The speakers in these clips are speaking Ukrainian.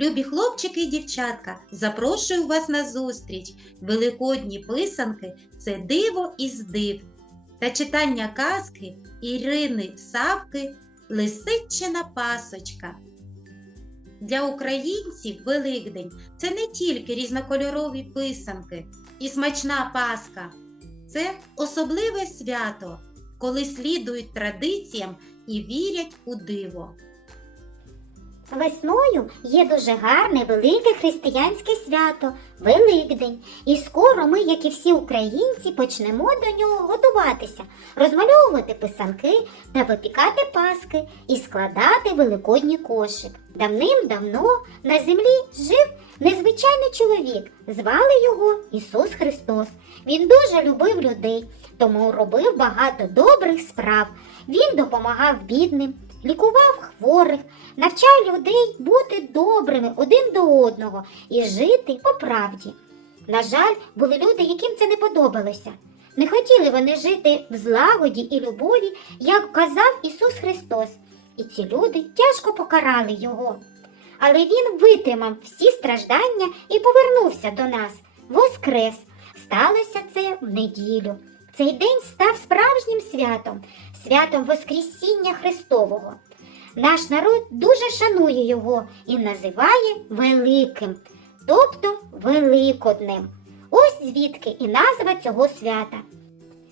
Любі хлопчики і дівчатка, запрошую вас на зустріч. Великодні писанки це диво із див та читання казки Ірини Савки Лисичина пасочка. Для українців Великдень це не тільки різнокольорові писанки і смачна паска. Це особливе свято, коли слідують традиціям і вірять у диво. Весною є дуже гарне велике християнське свято Великдень. І скоро ми, як і всі українці, почнемо до нього готуватися, розмальовувати писанки та випікати паски і складати великодній кошик. Давним-давно на землі жив незвичайний чоловік. Звали його Ісус Христос. Він дуже любив людей, тому робив багато добрих справ. Він допомагав бідним, лікував хворих, навчав людей бути добрими один до одного і жити по правді. На жаль, були люди, яким це не подобалося. Не хотіли вони жити в злагоді і любові, як казав Ісус Христос, і ці люди тяжко покарали його. Але він витримав всі страждання і повернувся до нас, воскрес. Сталося це в неділю. Цей день став справжнім святом, святом Воскресіння Христового. Наш народ дуже шанує його і називає великим, тобто великоднем. Ось звідки і назва цього свята.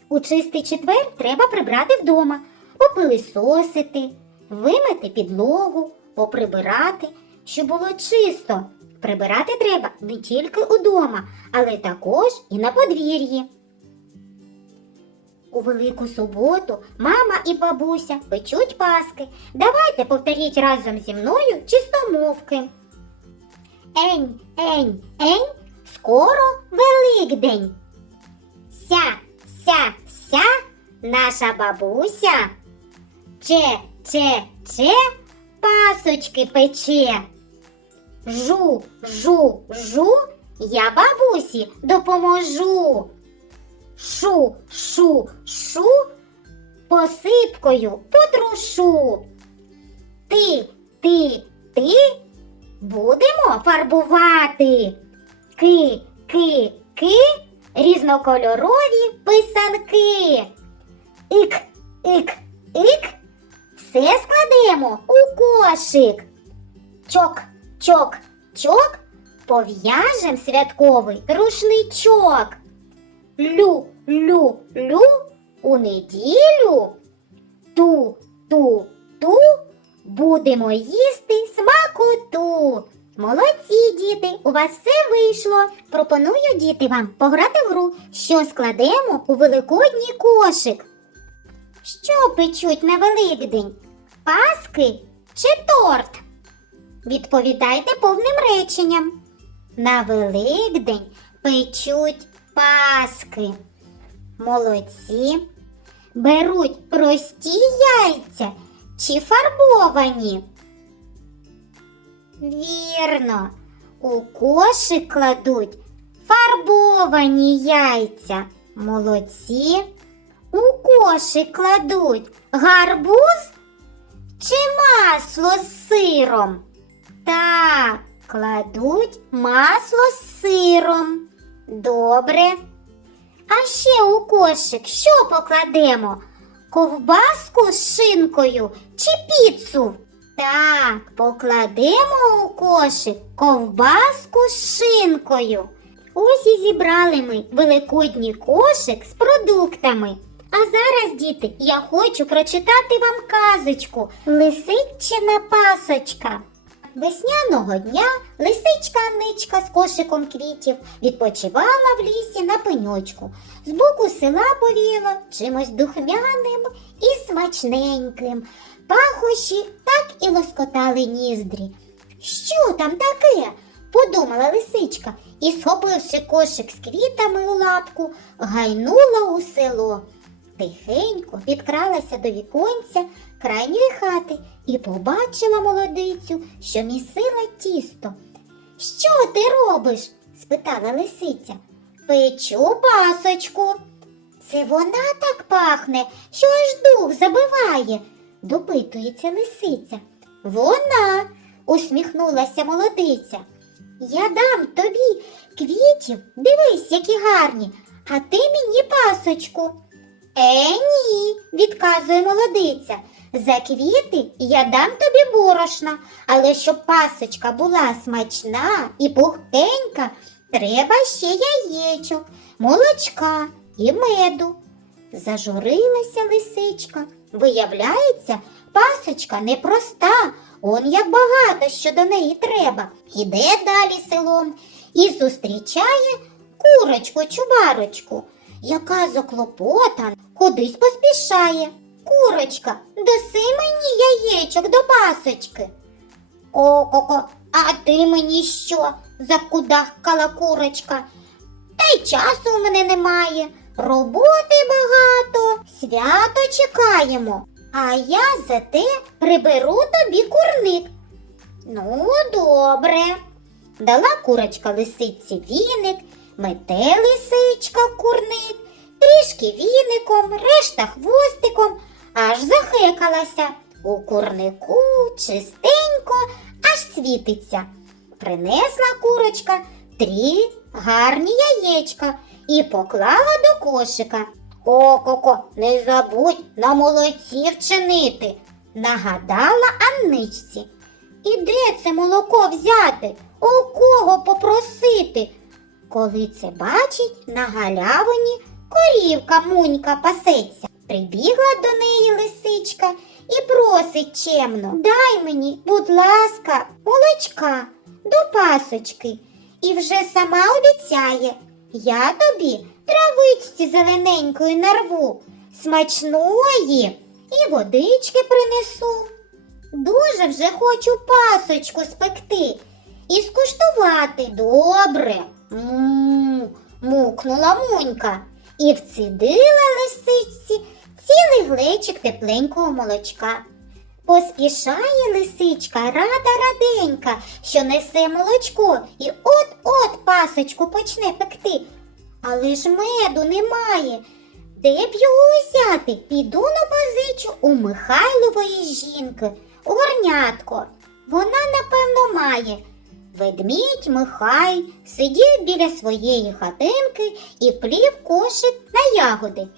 У чистий четвер треба прибрати вдома, попилисосити, вимити підлогу, поприбирати, щоб було чисто. Прибирати треба не тільки удома, але також і на подвір'ї. У велику суботу мама і бабуся печуть паски. Давайте повторіть разом зі мною чистомовки. Ень, ень, ень, скоро Великдень. Ся, ся, ся, наша бабуся. Че, че, че, пасочки пече. Жу, жу, жу, я бабусі допоможу. Шу, шу, шу, посипкою потрушу. Ти, ти, ти будемо фарбувати. Ки, ки, ки, різнокольорові писанки. Ік, ік, ік, все складемо у кошик. Чок, чок, чок, пов'яжем святковий рушничок. Лю, лю, лю, у неділю. Ту, ту, ту, будемо їсти смакоту. Молодці, діти, у вас все вийшло. Пропоную діти вам пограти в гру, що складемо у великодній кошик. Що печуть на Великдень? Паски чи торт? Відповідайте повним реченням. На Великдень печуть паски. Молодці. Беруть прості яйця чи фарбовані? Вірно, у кошик кладуть фарбовані яйця. Молодці. У кошик кладуть гарбуз чи масло з сиром? Так, кладуть масло з сиром. Добре. А ще у кошик що покладемо? Ковбаску з шинкою чи піцу? Так, покладемо у кошик ковбаску з шинкою. Ось і зібрали ми великодній кошик з продуктами. А зараз, діти, я хочу прочитати вам казочку Лисичина пасочка. Весняного дня лисичка Ничка з кошиком квітів відпочивала в лісі на пеньочку. Збоку села повіяло чимось духмяним і смачненьким. Пахощі так і лоскотали ніздрі. Що там таке? подумала лисичка і, схопивши кошик з квітами у лапку, гайнула у село. Тихенько підкралася до віконця крайньої хати і побачила молодицю, що місила тісто. Що ти робиш? спитала лисиця. Печу пасочку. Це вона так пахне, що аж дух забиває, допитується лисиця. Вона, усміхнулася молодиця. Я дам тобі квітів, дивись, які гарні, а ти мені пасочку. Е, ні, відказує молодиця. За квіти я дам тобі борошна, але щоб пасочка була смачна і пухкенька, треба ще яєчок, молочка і меду. Зажурилася лисичка. Виявляється, пасочка непроста, он як багато що до неї треба. Іде далі селом і зустрічає курочку чубарочку, яка заклопотана кудись поспішає. Курочка, доси мені яєчок до пасочки. Ко-ко-ко, а ти мені що? закудахкала курочка. Та й часу у мене немає. Роботи багато, свято чекаємо. А я за те приберу тобі курник. Ну, добре. Дала курочка лисиці віник, мете лисичка курник, трішки віником, решта хвостиком, аж захекалася. У курнику чистенько, аж світиться. Принесла курочка три гарні яєчка і поклала до кошика. Ко-ко-ко, не забудь на молоці вчинити, нагадала Анничці. І де це молоко взяти? У кого попросити? Коли це бачить, на галявині корівка мунька пасеться. Прибігла до неї лисичка і просить чемно. Дай мені, будь ласка, молочка до пасочки. І вже сама обіцяє, я тобі травичці зелененької нарву, смачної і водички принесу. Дуже вже хочу пасочку спекти і скуштувати. Добре. Му, мукнула мунька і вцідила лисичці цілий глечик тепленького молочка. Поспішає лисичка, рада раденька, що несе молочко і от-от пасочку почне пекти. Але ж меду немає. Де б його взяти? Піду на позичу у Михайлової жінки, горнятко. Вона, напевно, має. Ведмідь Михай сидів біля своєї хатинки і плів кошик на ягоди.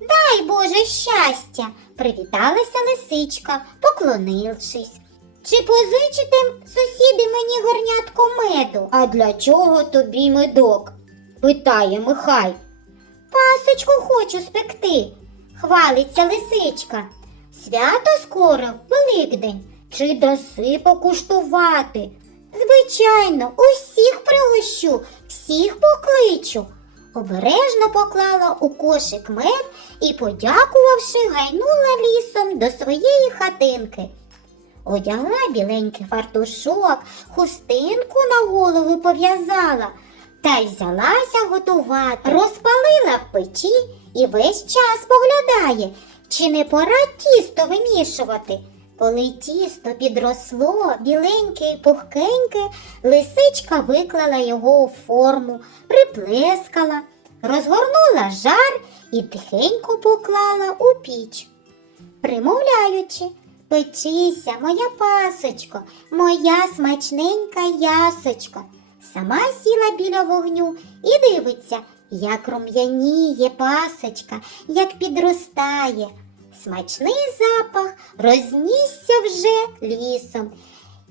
Дай Боже щастя, привіталася лисичка, поклонившись. Чи позичите сусіди мені горнятко меду? А для чого тобі медок? питає Михай. Пасочку хочу спекти, хвалиться лисичка. Свято скоро, Великдень. Чи даси покуштувати? Звичайно, усіх пригощу, всіх покличу. Обережно поклала у кошик мед і, подякувавши, гайнула лісом до своєї хатинки. Одягла біленький фартушок, хустинку на голову пов'язала та й взялася готувати. Розпалила в печі і весь час поглядає, чи не пора тісто вимішувати. Коли тісто підросло, біленьке і пухкеньке, лисичка виклала його у форму, приплескала, розгорнула жар і тихенько поклала у піч. Примовляючи, печися, моя пасочко, моя смачненька ясочко. Сама сіла біля вогню і дивиться, як рум'яніє пасочка, як підростає. Смачний запах рознісся вже лісом.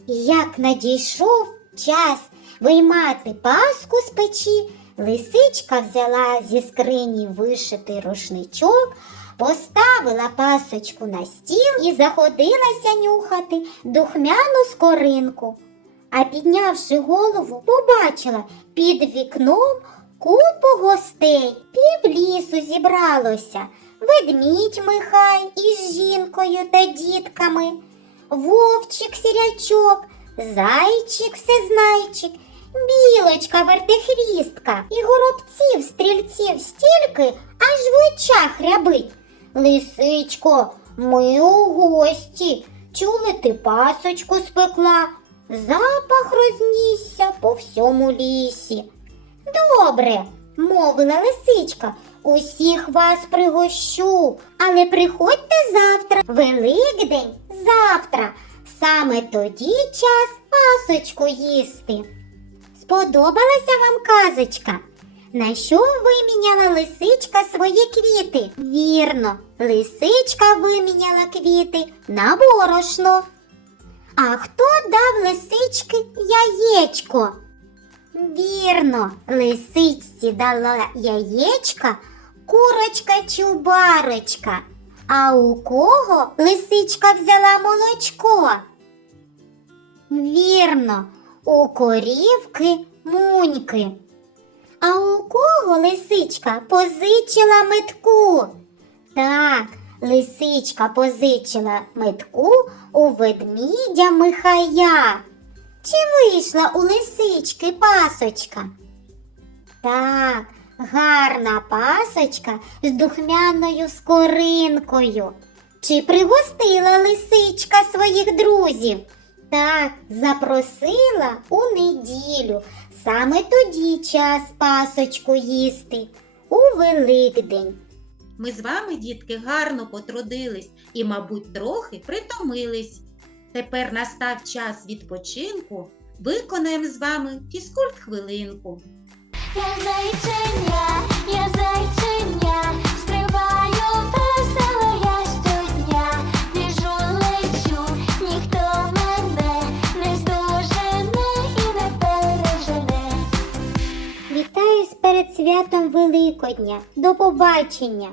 І Як надійшов час виймати паску з печі, лисичка взяла зі скрині вишитий рушничок, поставила пасочку на стіл і заходилася нюхати духмяну скоринку. А піднявши голову, побачила під вікном купу гостей. Пів лісу зібралося. Ведмідь Михай із жінкою та дітками, вовчик сірячок, зайчик всезнайчик білочка вертихвістка, і горобців, стрільців стільки, аж в очах рябить. Лисичко, ми у гості. Чули ти пасочку спекла, запах рознісся по всьому лісі. Добре, мовила лисичка, усіх вас пригощу, але приходьте завтра, Великдень завтра. Саме тоді час пасочку їсти. Сподобалася вам казочка? На що виміняла лисичка свої квіти? Вірно, лисичка виміняла квіти на борошно. А хто дав лисички яєчко? Вірно, лисичці дала яєчка курочка чубарочка. А у кого лисичка взяла молочко? Вірно, у корівки муньки. А у кого лисичка позичила метку? Так, лисичка позичила метку у ведмідя Михая. Чи вийшла у лисички пасочка? Так, гарна пасочка з духмяною скоринкою. Чи пригостила лисичка своїх друзів? Так, запросила у неділю. Саме тоді час пасочку їсти у Великдень. Ми з вами, дітки, гарно потрудились і, мабуть, трохи притомились. Тепер настав час відпочинку. Виконаємо з вами фізкульт хвилинку. Я зайчиня, я зайчиня, стрибаю весело я щодня, біжу лечу, ніхто мене не здожене і не пережене. Вітаю з перед святом Великодня. До побачення!